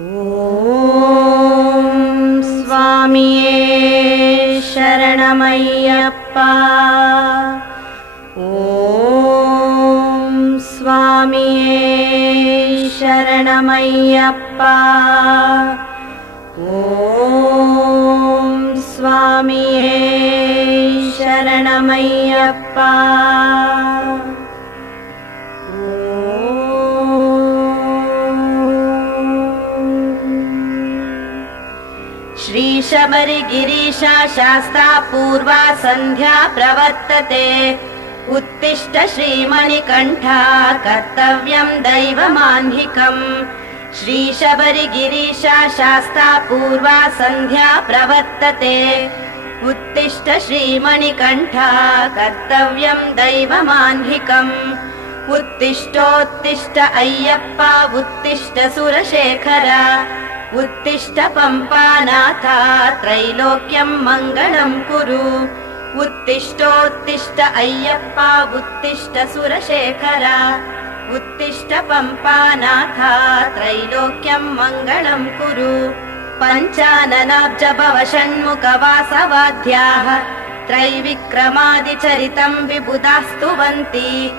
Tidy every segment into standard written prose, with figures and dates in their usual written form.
ಓಂ ಸ್ವಾಮಿಯೇ ಶರಣಮಯ್ಯಪ್ಪ. ಓಂ ಸ್ವಾಮಿಯೇ ಶರಣಮಯ್ಯಪ್ಪ. ಓಂ ಸ್ವಾಮಿಯೇ ಶರಣಮಯ್ಯಪ್ಪ. ಶ್ರೀ ಶಬರಿಗಿರೀಶ ಶಾಸ್ತಾ ಪೂರ್ವಾ ಸಂಧ್ಯಾ ಪ್ರವರ್ತತೆ. उत्तिष्ठ श्रीमणिकण्ठ कर्तव्यं दैवमाह्निकम्. श्री शबरिगिरीश शास्ता पूर्वा संध्या प्रवर्तते. उत्तिष्ठ श्रीमणिकण्ठ कर्तव्यं दैवमाह्निकम्. उत्तिष्ठोत्तिष्ठ अय्यप्प उत्तिष्ठ सुरशेखर. उत्तिष्ठ पम्पानाथ त्रैलोक्यं मङ्गलं कुरु. उत्तिष्ठोत्तिष्ठ अय्यप्प उत्तिष्ठ सुरशेखर. उत्तिष्ठ पम्पानाथ त्रैलोक्यं मङ्गलं कुरु. पञ्चाननाब्ज भव षण्मुख वासवाद्याः त्रैविक्रमादिचरितं विबुधाः स्तुवन्ति.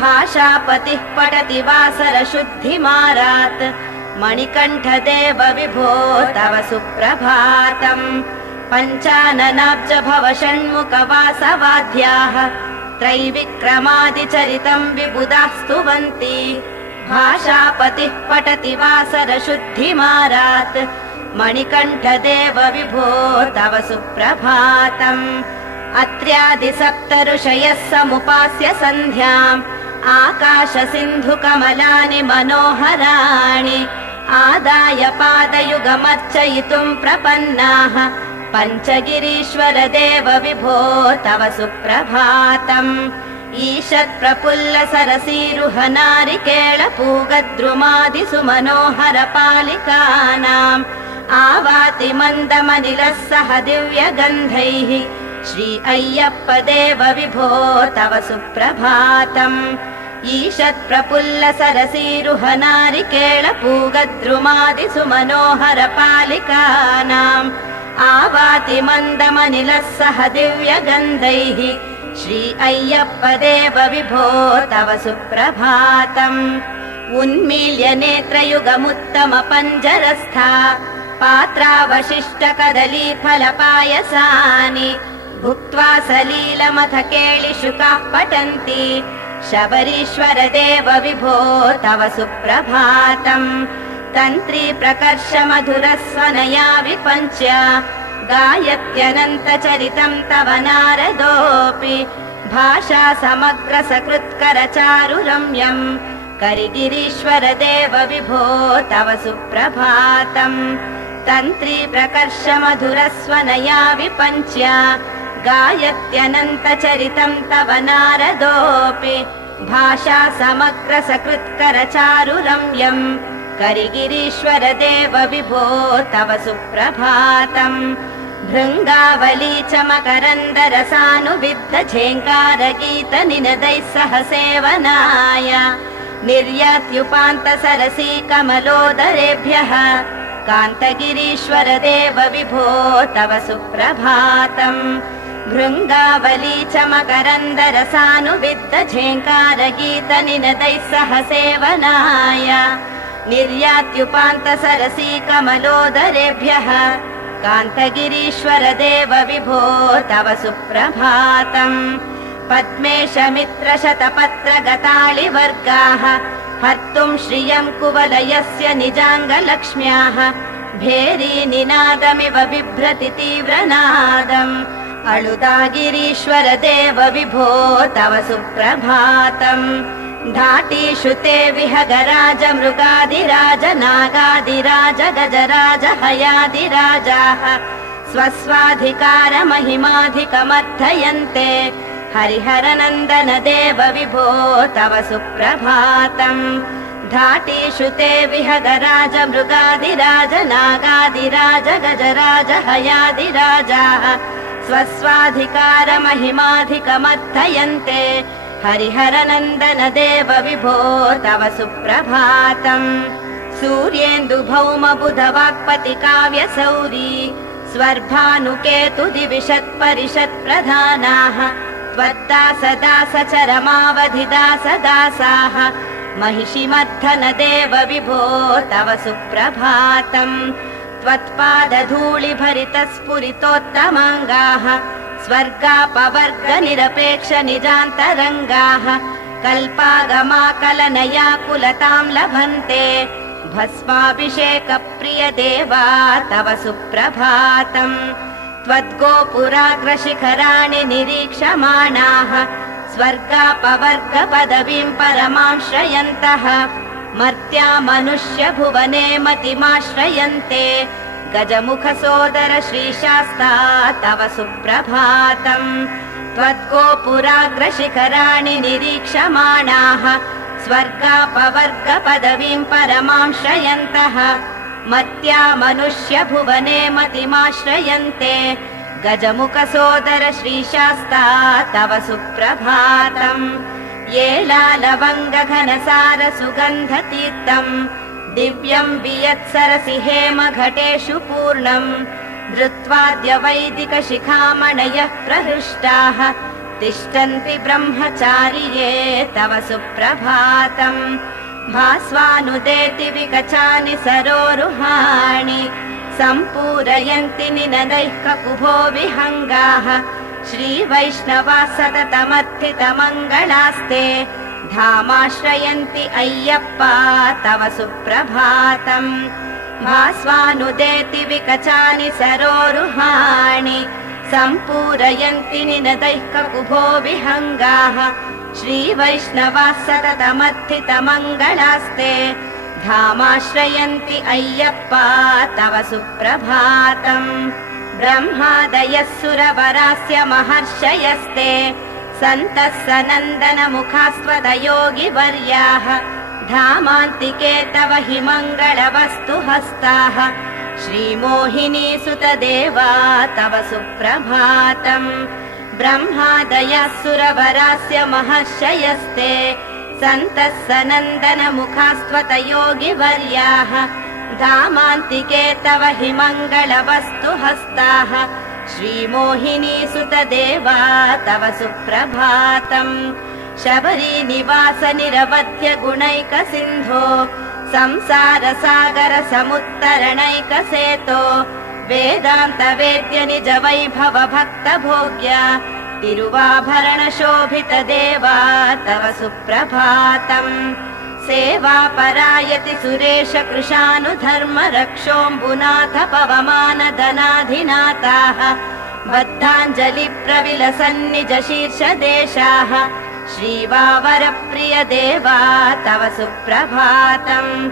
भाषापतिः पठति वासर शुद्धिमारात्. मणिकण्ठ देव विभो तव सुप्रभातम्. पञ्चाननाब्ज भव षण्मुख वासवाद्याः त्रैविक्रमादिचरितं विबुधाः स्तुवन्ति. भाषापतिः पठति वासर शुद्धिमारात्. मणिकण्ठ देव विभो तव सुप्रभातम्. अत्र्यादि सप्त ऋषयः समुपास्य सन्ध्याम्. आकाश सिन्धु कमलानि मनोहराणि. आदाय पादयुगमर्चयितुं प्रपन्नाः. पञ्चगिरीश्वर देव विभो तव सुप्रभातम्. ईषत् प्रफुल्ल सरसीरुह नारिकेळ पूगद्रुमादि सुमनोहर पालिकानाम्. आवाति मन्दमनिलः सह दिव्यगन्धैः. श्री अय्यप्प देव विभो तव सुप्रभातम्. ईषत् प्रफुल्ल सरसीरुह नारिकेळ पूगद्रुमादि सुमनोहर पालिकानाम्. आवाति मन्दमनिलः सह दिव्यगन्धैः. श्री अय्यप्प देव विभो तव सुप्रभातम्. उन्मील्य नेत्रयुगमुत्तम पञ्जरस्था पात्रावशिष्ट कदली फलपायसानि. भुक्त्वा सलीलमथ केळिशुकाः पठन्ति. शबरीश्वर देव विभो तव सुप्रभातम्. तन्त्री प्रकर्ष मधुरस्वनया विपञ्च्य गायत्यनन्तचरितं तव नारदोऽपि. भाषा समग्र सकृत्कर चारुरम्यम्. करिगिरीश्वर देव विभो तव सुप्रभातम्. तन्त्री प्रकर्ष मधुरस्वनया विपञ्च्य गायत्यनन्तचरितं तव नारदोऽपि. भाषा समग्र सकृत्कर चारुरम्यम्. करिगिरीश्वर देव विभो तव सुप्रभातम्. भृङ्गावली च मकरन्दरसानुविद्ध झेङ्कारगीत निनदैः सह सेवनाय. निर्यात्युपान्त सरसी कमलोदरेभ्यः. कान्तगिरीश्वर देव विभो तव सुप्रभातम्. भृङ्गावली च मकरन्दरसानुविद्ध झेङ्कारगीत निनदैः सह सेवनाय. निर्यात्युपान्त सरसी कमलोदरेभ्यः. कान्तगिरीश्वर देव विभो तव सुप्रभातम्. पद्मेश मित्र शतपत्र गताळिवर्गाः हर्तुं श्रियं कुवलयस्य निजाङ्गलक्ष्म्याः. भेरी निनादमिव बिभ्रति तीव्रनादम्. अळुदागिरीश्वर देव विभो तव सुप्रभातम्. धाटीषु ते विहगराज मृगादिराज नागादिराज गजराज हयादिराजाः. स्वस्वाधिकार महिमाधिकमर्थयन्ते. हरिहरनन्दन देव विभो तव सुप्रभातम्. धाटीषु ते विहगराज मृगादिराज नागादिराज गजराज हयादिराजाः. स्वस्वाधिकार महिमाधिकमर्थयन्ते. हरिहरनन्दन देव विभो तव सुप्रभातम्. सूर्येन्दु भौम बुध वाक्पति काव्य सौरी स्वर्भानुकेतु दिविशत् परिषत् प्रधानाः त्वद्दास दास चरमावधि दास दासाः महिषि मद्धन देव विभो तव सुप्रभातम् त्वत्पादधूलि भरित स्फुरितोत्तमाङ्गाः स्वर्गापवर्ग निरपेक्ष निजान्तरङ्गाः कल्पागमाकलनया कुलतां लभन्ते भस्माभिषेक प्रिय देवा तव सुप्रभातम् त्वद्गोपुराग्रशिखराणि निरीक्षमाणाः स्वर्गापवर्ग पदवीं परमां श्रयन्तः मर्त्या मनुष्य भुवने मतिमाश्रयन्ते गजमुख सोदर श्रीशास्ता तव सुप्रभातम् त्वद्गोपुराग्रशिखराणि निरीक्षमाणाः स्वर्गापवर्ग पदवीं परमां श्रयन्तः मर्त्या मनुष्य भुवने मतिमाश्रयन्ते गजमुख सोदर श्रीशास्ता तव सुप्रभातम् येलालवङ्ग घनसार सुगन्ध तीर्थम् दिव्यं वियत्सरसि हेम घटेषु पूर्णम् धृत्वाद्य वैदिक शिखामणयः प्रहृष्टाः तिष्ठन्ति ब्रह्मचारिये तव सुप्रभातम् भास्वानुदेति विकचानि सरोरुहाणि सम्पूरयन्ति निनदैः ककुभो विहङ्गाः श्रीवैष्णवाः सततमर्थितमङ्गलास्ते धामाश्रयन्ति अय्यप्पा तव सुप्रभातम् भास्वानुदेति विकचानि सरोरुहाणि सम्पूरयन्ति निनदैः ककुभो विहङ्गाः श्रीवैष्णवाः सततमर्थितमङ्गलास्ते धामाश्रयन्ति अय्यप्पा तव सुप्रभातम् ब्रह्मादयः सुरवरास्य महर्षयस्ते सन्तः सनन्दन मुखास्त्वदयोगिवर्याः धामान्तिके तव हि मङ्गलवस्तु हस्ताः श्रीमोहिनी सुतदेवा तव सुप्रभातम् ब्रह्मादयः सुरवरास्य महर्षयस्ते सन्तः सनन्दन मुखास्त्वदयोगिवर्याः धामान्तिके तव हि मङ्गलवस्तु हस्ताः श्रीमोहिनी सुतदेवा तव सुप्रभातम् शबरी निवास निरवध्य गुणैक सिन्धो संसार सागर समुत्तरणैक सेतो वेदान्त वेद्य निज वैभव भक्त भोग्य तिरुवाभरण शोभित देवा तव सुप्रभातम् सेवा परायति सुरेश कृशानुधर्म रक्षोऽम्बुनाथ पवमान धनाधिनाथाः बद्धाञ्जलि प्रविलसन्निज शीर्ष देशाः श्रीवावर प्रिय देवा तव सुप्रभातम्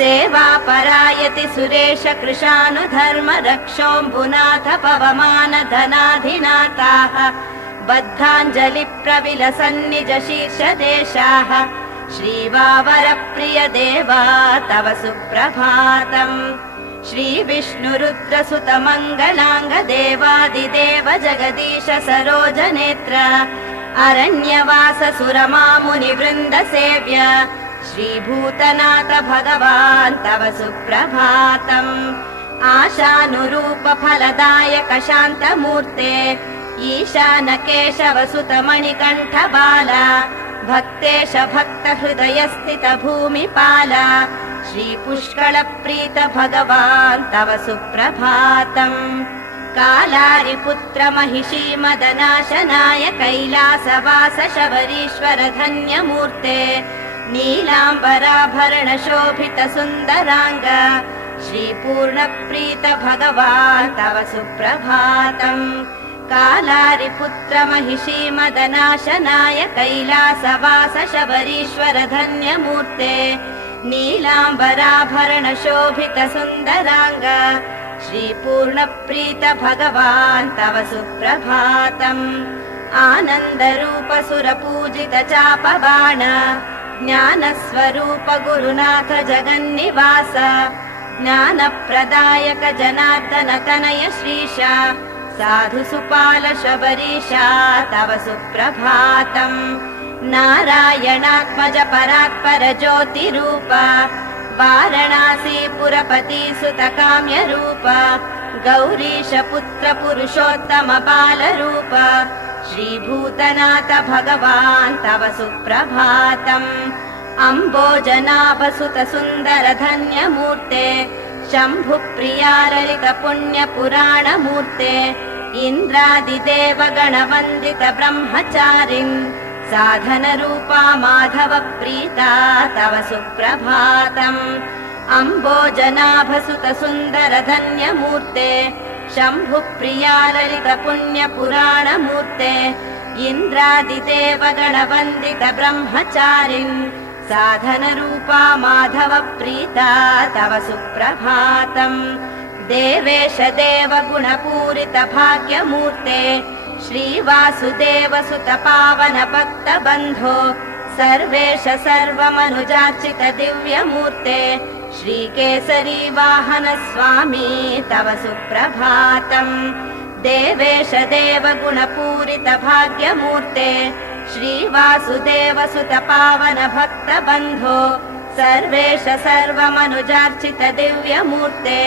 सेवा परायति सुरेश कृशानुधर्म रक्षोऽम्बुनाथ पवमान धनाधिनाथाः बद्धाञ्जलि प्रविलसन्निज शीर्ष देशाः श्रीवावर प्रिय देवा तव सुप्रभातम् श्री विष्णुरुद्र सुत मङ्गलाङ्ग देवादिदेव जगदीश सरोज नेत्र अरण्यवास सुरमामुनि वृन्द सेव्य श्रीभूतनाथ भगवान् तव सुप्रभातम् आशानुरूप फलदायक शान्तमूर्ते ईशान केशव सुत मणिकण्ठ बाला भक्तेश भक्त हृदय स्थित भूमिपाला श्रीपुष्कळ प्रीत भगवान् तव सुप्रभातम् कालारिपुत्र महिषी मदनाशनाय कैलासवास शबरीश्वर धन्यमूर्ते नीलाम्बराभरण शोभित सुन्दराङ्ग श्रीपूर्णप्रीत भगवान् तव सुप्रभातम् कालारिपुत्र महिषी मदनाशनाय कैलासवास शबरीश्वर धन्यमूर्ते नीलाम्बराभरण शोभित सुन्दराङ्ग श्रीपूर्णप्रीत भगवान् तव सुप्रभातम् आनन्दरूप सुरपूजित चापबाण ज्ञानस्वरूप गुरुनाथ जगन्निवास ज्ञानप्रदायक जनार्दन तनय श्रीशा साधु सुपाल शबरीशा तव सुप्रभातम् नारायणात्मज परात्पर ज्योतिरूप वारणासीपुरपति सुतकाम्यरूप गौरीश पुत्र पुरुषोत्तम बालरूप श्रीभूतनाथ भगवान् तव सुप्रभातम् अम्बोजनाभसुत सुन्दर धन्यमूर्ते शम्भुप्रिया ललित पुण्य पुराणमूर्ते इन्द्रादिदेव गणवन्दित ब्रह्मचारिन् साधनरूपा माधव प्रीता तव सुप्रभातम् अम्बोजनाभसुत सुन्दर धन्यमूर्ते शम्भुप्रिया ललित पुण्य पुराणमूर्ते इन्द्रादिदेव गणवन्दित ब्रह्मचारिन् साधनरूपा माधव प्रीता तव सुप्रभातम् देवेश देव गुणपूरित भाग्यमूर्ते श्रीवासुदेव सुत पावन भक्त बन्धो सर्वेश सर्वमनुजार्चित दिव्यमूर्ते श्रीकेसरी वाहन स्वामी तव सुप्रभातम् देवेश देव गुणपूरित भाग्यमूर्ते श्रीवासुदेव सुत पावन भक्त बन्धो सर्वेश सर्वमनुजार्चित दिव्यमूर्ते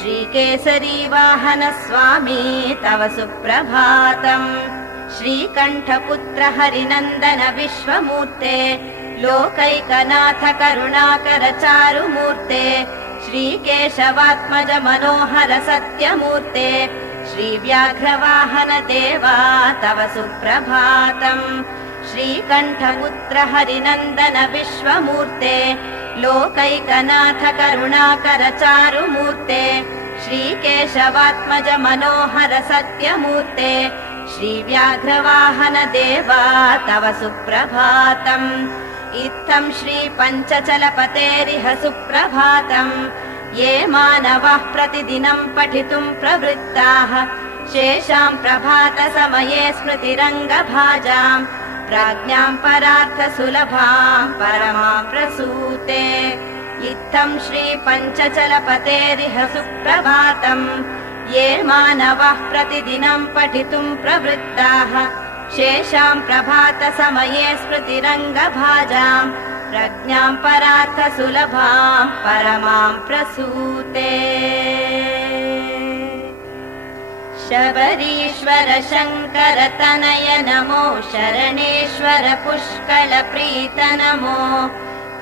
श्रीकेसरी वाहन स्वामी तव सुप्रभातम् श्रीकण्ठपुत्र हरिनन्दन विश्वमूर्ते लोकैकनाथ करुणाकर चारुमूर्ते श्रीकेशवात्मज मनोहर सत्यमूर्ते श्रीव्याघ्रवाहन देवा तव सुप्रभातम् श्रीकण्ठपुत्र हरिनन्दन विश्वमूर्ते लोकैकनाथ करुणाकर चारुमूर्ते श्रीकेशवात्मज मनोहर सत्यमूर्ते श्रीव्याघ्रवाहन देवा तव सुप्रभातम् इत्थं श्रीपञ्चचलपतेरिह सुप्रभातम् ये मानवाः प्रतिदिनं पठितुं प्रवृत्ताः शेषां प्रभातसमये स्मृतिरङ्गभाजाम् प्राज्ञां परार्थसुलभां परमां प्रसूते इत्थं श्रीपञ्चचलपतेरिह सुप्रभातम् ये मानवाः प्रतिदिनं पठितुं प्रवृत्ताः शेषां प्रभातसमये स्मृतिरङ्गभाजाम् प्रज्ञां परार्थसुलभां परमां प्रसूते शबरीश्वर शङ्कर तनय नमो शरणेश्वर पुष्कल प्रीत नमो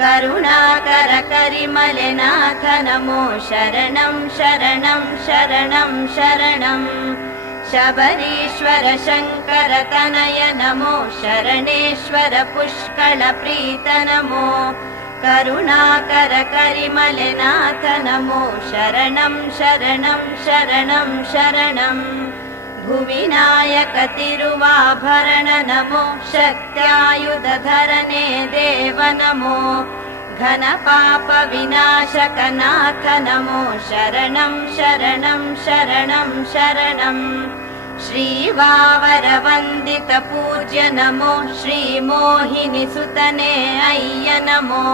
करुणाकर करिमलनाथ नमो शरणं शरणं शरणं शरणम् शबरीश्वर शङ्कर तनय नमो शरणेश्वर पुष्कल प्रीत नमो करुणाकर करिमलनाथ नमो शरणं शरणं शरणं शरणम् भुविनायक तिरुवाभरण नमो शक्त्यायुधधरने देव नमो घनपाप विनाशकनाथ नमो शरणं शरणं शरणं शरणम् श्रीवावरवन्दित पूज्य नमो श्रीमोहिनि सुतने अय्य नमो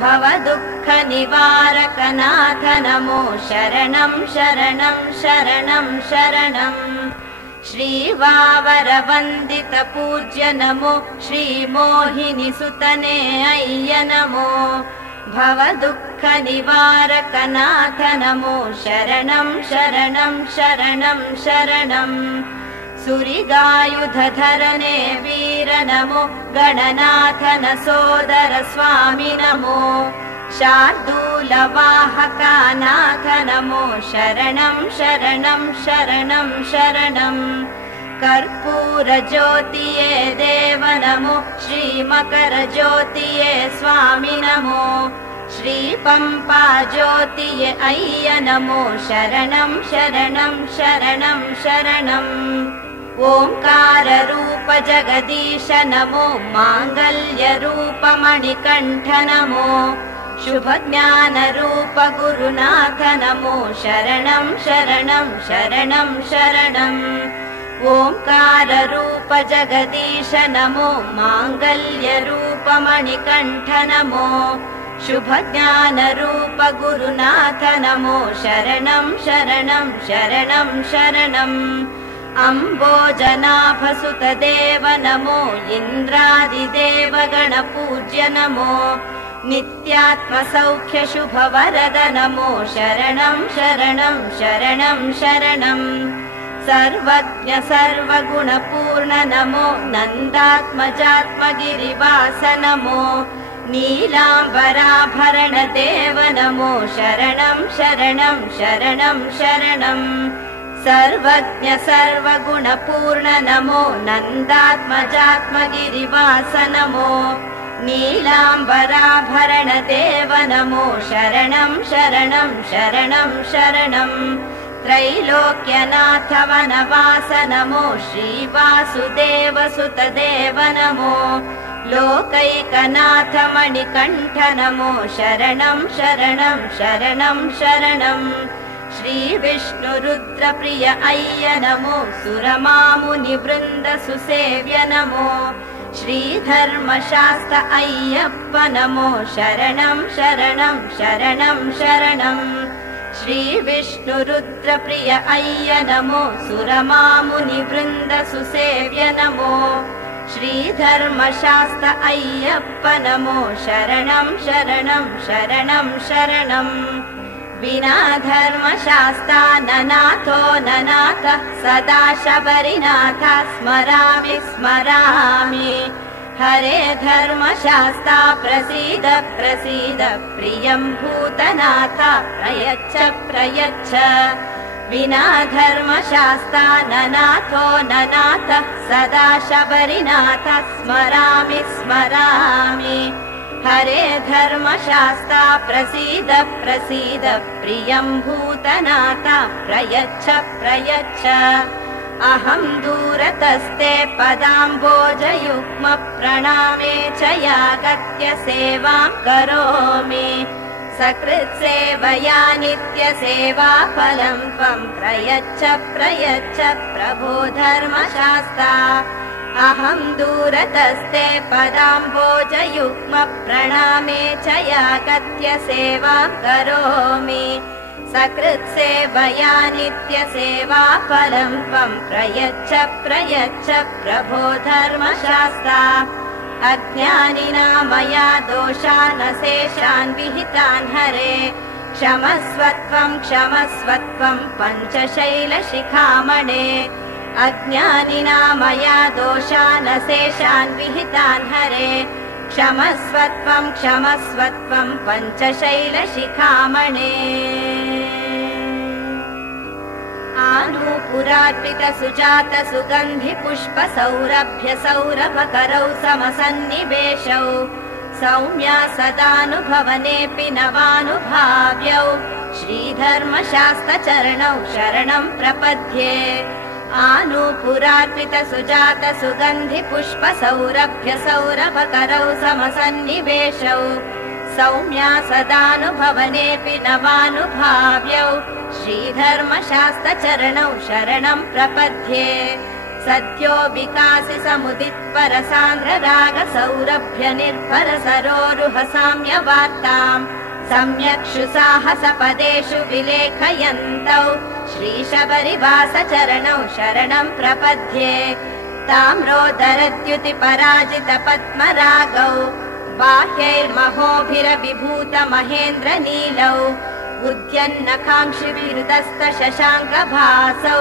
भवदुःख निवारकनाथ नमो शरणं शरणं शरणं शरणम् श्रीवावरवन्दित पूज्य नमो श्रीमोहिनि सुतने अय्य नमो भवदुःख निवारकनाथ नमो शरणं शरणं शरणं शरणम् सुरिगायुधधरने वीर नमो गणनाथन सोदर स्वामी नमो शार्दूलवाहकानाथ नमो शरणं शरणं शरणं शरणम् कर्पूर ज्योतिये देव नमो श्रीमकर ज्योतिये स्वामी नमो श्रीपम्पा ज्योतिये अय्य नमो शरणं शरणं शरणं शरणम् ओंकार रूप जगदीश नमो मांगल्य रूप मणिकण्ठ नमो शुभ ज्ञान रूप गुरुनाथ नमो शरणं शरणं शरणं शरणम् ओंकार रूप जगदीश नमो मांगल्य रूप मणिकण्ठ नमो शुभ ज्ञान रूप गुरुनाथ नमो शरणं शरणं शरणं शरणम् अम्बोजनाभसुत देव नमो इन्द्रादिदेव गणपूज्य नमो नित्यात्मसौख्यशुभवरद नमो शरणं शरणं शरणं शरणं सर्वज्ञ सर्वगुणपूर्ण नमो नन्दात्मजात्मगिरिवास नमो नीलाम्बराभरणदेव नमो शरणं शरणं शरणं शरणं सर्वज्ञ सर्वगुणपूर्ण नमो नन्दात्मजात्मगिरिवास नमो नीलाम्बराभरणदेव नमो शरणं शरणं शरणं शरणं त्रैलोक्यनाथ वनवास नमो श्रीवासुदेवसुतदेव नमो लोकैकनाथ मणिकण्ठ नमो शरणं शरणं शरणं शरणं श्रीविष्णुरुद्रप्रिय अय्य नमो सुरमामुनिवृन्दसुसेव्य नमो श्रीधर्मशास्त्र अय्यप्प नमो शरणं शरणं शरणं शरणं श्रीविष्णुरुद्रप्रिय अय्य नमो सुरमामुनिवृन्दसुसेव्य नमो श्रीधर्मशास्त्र अय्यप्प नमो शरणं शरणं शरणं शरणं विना धर्मशास्ता ननाथो ननाथ सदा शबरिनाथ स्मरामि स्मरामि हरे धर्मशास्ता प्रसीद प्रसीद प्रियं भूतनाथ प्रयच्छ प्रयच्छ विना धर्मशास्ता ननाथो ननाथ सदा शबरिनाथ स्मरामि स्मरामि हरे धर्मशास्ता प्रसीद प्रसीद प्रियं भूतनाथ प्रयच्छ प्रयच्छ अहं दूरतस्ते पदाम्बोजयुग्म प्रणामे च यागत्य सेवां करोमि सकृत्सेवया नित्यसेवाफलं त्वं प्रयच्छ प्रयच्छ प्रभो धर्मशास्ता अहं दूरतस्ते पदाम्बोजयुग्म प्रणामे च यागत्य सेवां करोमि सकृत्सेवया नित्यसेवाफलं त्वं प्रयच्छ प्रयच्छ प्रभो धर्मशास्ता अज्ञानिना मया दोषानशेषान् विहितान् हरे क्षमस्वत्वं क्षमस्वत्वं पञ्चशैलशिखामणे अज्ञानिना मया दोषानशेषान् विहितान् हरे क्षमस्वत्वं क्षमस्वत्वं पञ्चशैलशिखामणे आनूपुरार्पित सुजात सुगन्धि पुष्प सौरभ्य सौरभकरौ समसन्निवेशौ सौम्या सदानुभवनेऽपि नवानुभाव्यौ श्रीधर्मशास्त्रचरणौ शरणं प्रपद्ये आनूपुरार्पित सुजात सुगन्धि पुष्प सौरभ्य सौरभकरौ समसन्निवेशौ सौम्या सदानुभवनेऽपि नवानुभाव्यौ श्रीधर्मशास्त्रचरणौ शरणं प्रपद्ये सद्यो विकासि समुदित्परसान्द्रराग सौरभ्य निर्भर सरोरुह साम्यवार्ताम् सम्यक्षु साहसपदेषु विलेखयन्तौ श्रीशबरिवासचरणौ शरणं प्रपद्ये ताम्रोदरद्युति पराजित पद्मरागौ बाह्यैर्महोभिरविभूत महेन्द्र नीलौ उद्यन्नकाङ्क्षिभिरुदस्त शशाङ्कभासौ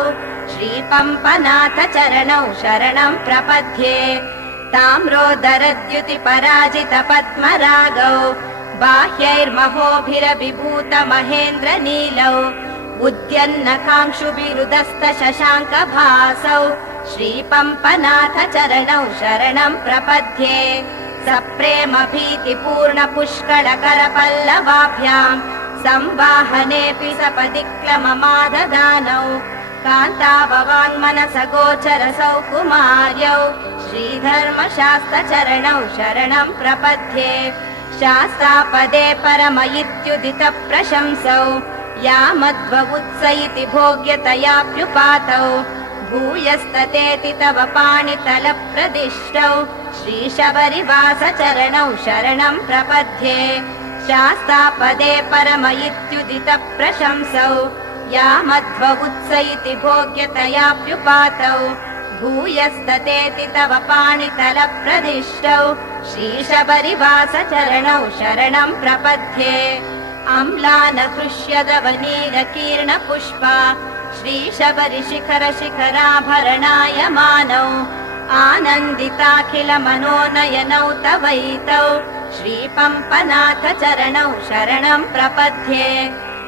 श्रीपम्पनाथ चरणौ शरणं प्रपद्ये ताम्रोदरद्युति पराजित पद्मरागौ बाह्यैर्महोभिरविभूत महेन्द्र नीलौ उद्यन्नकाङ्क्षुभिरुदस्त शशाङ्कभासौ श्रीपम्पनाथ चरणौ शरणं प्रपद्ये सप्रेम भीतिपूर्ण पुष्कळकरपल्लवाभ्यां संवाहनेऽपि सपदिक्लममाददानौ कान्ताववाङ्मनस गोचरसौ कुमार्यौ श्रीधर्मशास्त्रचरणौ शरणं प्रपद्ये शास्तापदे परम इत्युदित प्रशंसौ यामद्ववुत्स इति भोग्यतयाप्युपातौ भूयस्ततेति तव पाणितलप्रदिष्टौ श्रीशबरिवासचरणौ शरणं प्रपद्ये शास्तापदे परम इत्युदित प्रशंसौ यामध्ववुत्स इति भोग्यतयाप्युपातौ भूयस्ततेति तव पाणितलप्रदिष्टौ श्रीशबरिवासचरणौ शरणं प्रपद्ये अम्लानकृष्यदवनीलकीर्णपुष्पा श्रीशबरिशिखरशिखराभरणायमानौ आनन्दिताखिलमनोनयनौ तवैतौ श्रीपम्पनाथचरणौ शरणं प्रपद्ये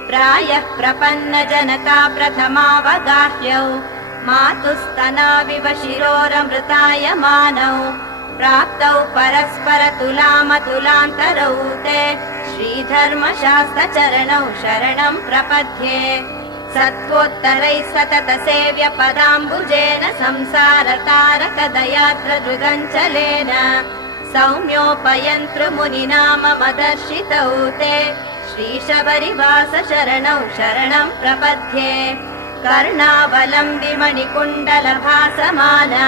प्रायः प्रपन्नजनता प्रथमावगाह्यौ मातुस्तनाविव शिरोरमृतायमानौ प्राप्तौ परस्परतुलामतुलान्तरौ ते श्रीधर्मशास्त्रचरणौ शरणं प्रपद्ये सत्त्वोत्तरैः सततसेव्य पदाम्बुजेन संसारतारकदयात्रदृगञ्चलेन सौम्योपयन्तृमुनिनाममदर्शितौ ते श्रीशबरिवासशरणौ शरणं प्रपद्ये कर्णावलम्बिमणिकुण्डलभासमाना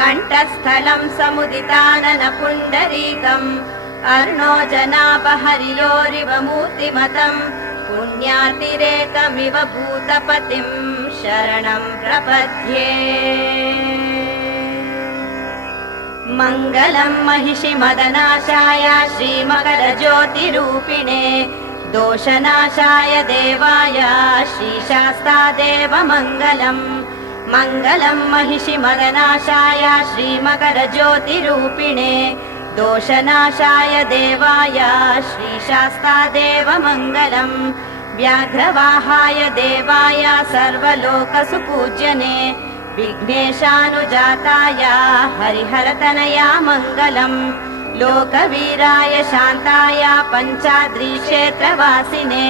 कण्ठस्थलं समुदिताननपुण्डरीकम् अर्णोजनापहरियोरिव मूर्तिमतम् पुण्यातिरेकमिव भूतपतिं शरणं प्रपद्ये मङ्गलं महिषिमदनाशाय श्रीमकरज्योतिरूपिणे दोषनाशाय देवाय श्रीशास्तादेवमङ्गलम् मङ्गलं महिषिमदनाशाय श्रीमकरज्योतिरूपिणे दोषनाशाय देवाय श्रीशास्तादेवमङ्गलम् व्याघ्रवाहाय देवाय सर्वलोकसुपूज्यने विघ्नेशानुजाताय हरिहरतनया मङ्गलम् लोकवीराय शान्ताय पञ्चाद्रिक्षेत्रवासिने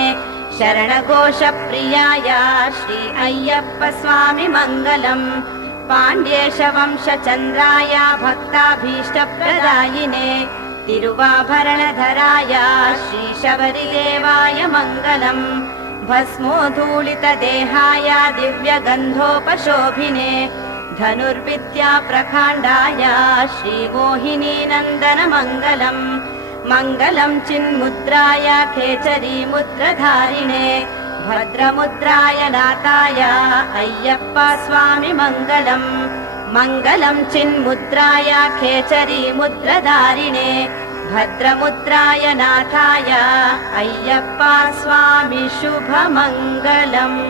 शरणघोषप्रियाय श्री अय्यप्प स्वामी मङ्गलम् पाण्ड्येशवंशचन्द्राय भक्ताभीष्टप्रदायिने तिरुवाभरणधराय श्रीशबरिदेवाय मङ्गलम् भस्मोद्धूलितदेहाय दिव्यगन्धोपशोभिने धनुर्विद्याप्रकाण्डाय श्रीमोहिनीनन्दनमङ्गलम् मङ्गलं चिन्मुद्राय खेचरीमुद्रधारिणे भद्रमुद्राय नाथाय अय्यप्प स्वामी मङ्गलम् मङ्गलं चिन्मुद्राय खेचरीमुद्रधारिणे भद्रमुद्राय नाथाय अय्यप्प स्वामी शुभमङ्गलम्।